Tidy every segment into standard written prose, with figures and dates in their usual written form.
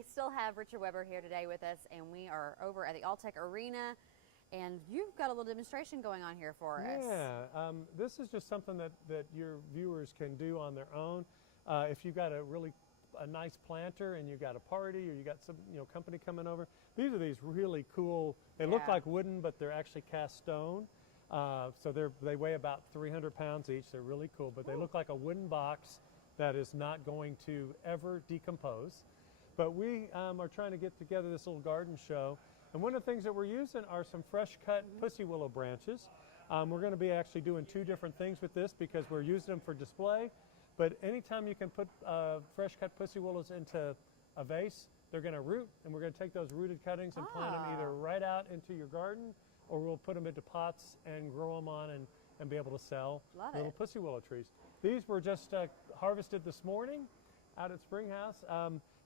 we still have Richard Weber here today with us, and we are over at the Alltech Arena, and you've got a little demonstration going on here for us. Yeah, this is just something that your viewers can do on their own. If you've got a nice planter and you've got a party or you got some company coming over, these are these really cool. They look like wooden, but they're actually cast stone. So they weigh about 300 pounds each. They're really cool, but they look like a wooden box that is not going to ever decompose. But we are trying to get together this little garden show, and one of the things that we're using are some fresh cut pussy willow branches. We're going to be actually doing two different things with this because we're using them for display, but anytime you can put fresh cut pussy willows into a vase, they're going to root, and we're going to take those rooted cuttings and plant them either right out into your garden, or we'll put them into pots and grow them on and be able to sell little pussy willow trees. These were just harvested this morning out at Springhouse.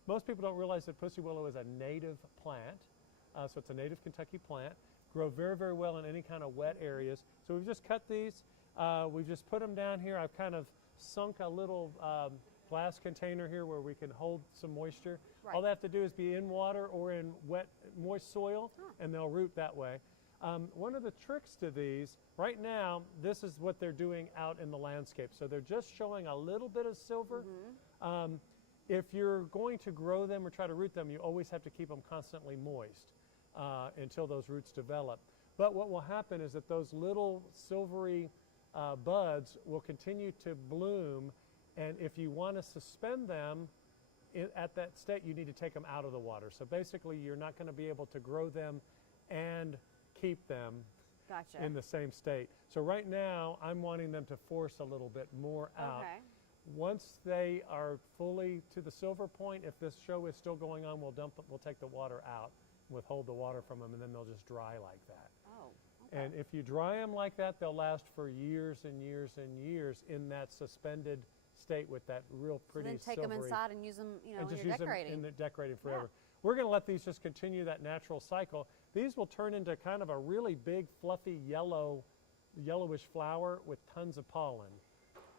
Most people don't realize that pussy willow is a native plant. So it's a native Kentucky plant. Grow very, very well in any kind of wet areas. So we've just cut these. We've just put them down here. I've kind of sunk a little glass container here where we can hold some moisture. All they have to do is be in water or in wet, moist soil, and they'll root that way. One of the tricks to these, right now, this is what they're doing out in the landscape. So they're just showing a little bit of silver. If you're going to grow them or try to root them, you always have to keep them constantly moist until those roots develop. But what will happen is that those little silvery buds will continue to bloom, and if you want to suspend them at that state, you need to take them out of the water. So basically, you're not going to be able to grow them and keep them in the same state. So right now, I'm wanting them to force a little bit more out. Once they are fully to the silver point, if this show is still going on, we'll take the water out, withhold the water from them, and then they'll just dry like that. And if you dry them like that, they'll last for years and years and years in that suspended state with that real pretty so then take them inside and use them, and in your decorating. In the decorating forever. We're going to let these just continue that natural cycle. These will turn into kind of a really big, fluffy, yellowish flower with tons of pollen.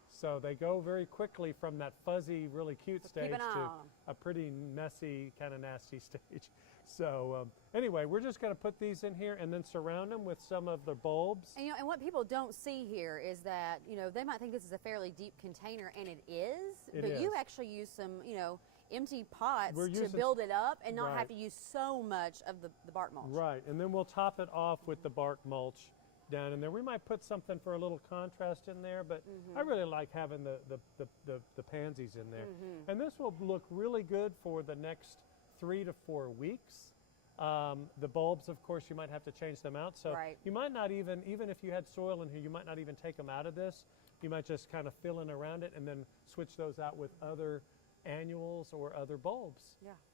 So they go very quickly from that fuzzy, really cute stage to a pretty messy, kind of nasty stage. So anyway, we're just going to put these in here and then surround them with some of the bulbs. And, and what people don't see here is that, they might think this is a fairly deep container, and it is. But you actually use some, empty pots to build it up and not have to use so much of the bark mulch. Right, and then we'll top it off with the bark mulch down in there. We might put something for a little contrast in there, but I really like having the pansies in there. And this will look really good for the next 3 to 4 weeks. The bulbs, of course, you might have to change them out. So you might not even if you had soil in here, you might not even take them out of this. You might just kind of fill in around it and then switch those out with other annuals or other bulbs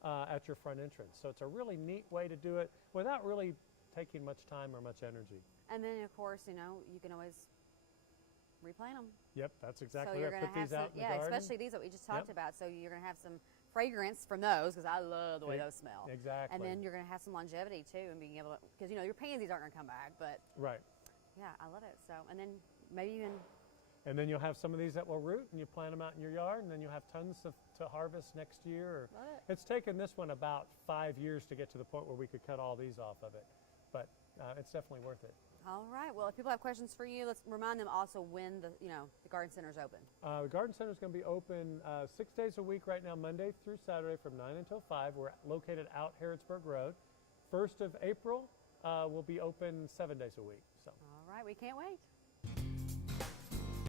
at your front entrance. So it's a really neat way to do it without really taking much time or much energy. And then, of course, you can always replant them. Yep, that's exactly so you're right. Put these out in the garden. Especially these that we just talked about. So you're going to have some fragrance from those, because I love the way those smell. Exactly. And then you're going to have some longevity too, and being able to, because your pansies aren't going to come back, but yeah, I love it. So, and then maybe even. And then you'll have some of these that will root, and you plant them out in your yard, and then you'll have tons to harvest next year. It's taken this one about 5 years to get to the point where we could cut all these off of it, but it's definitely worth it. All right. Well, if people have questions for you, let's remind them also when the garden center is open. The garden center is going to be open 6 days a week right now, Monday through Saturday from 9 until 5. We're located out Harrodsburg Road. 1st of April, we'll be open 7 days a week. So. All right. We can't wait.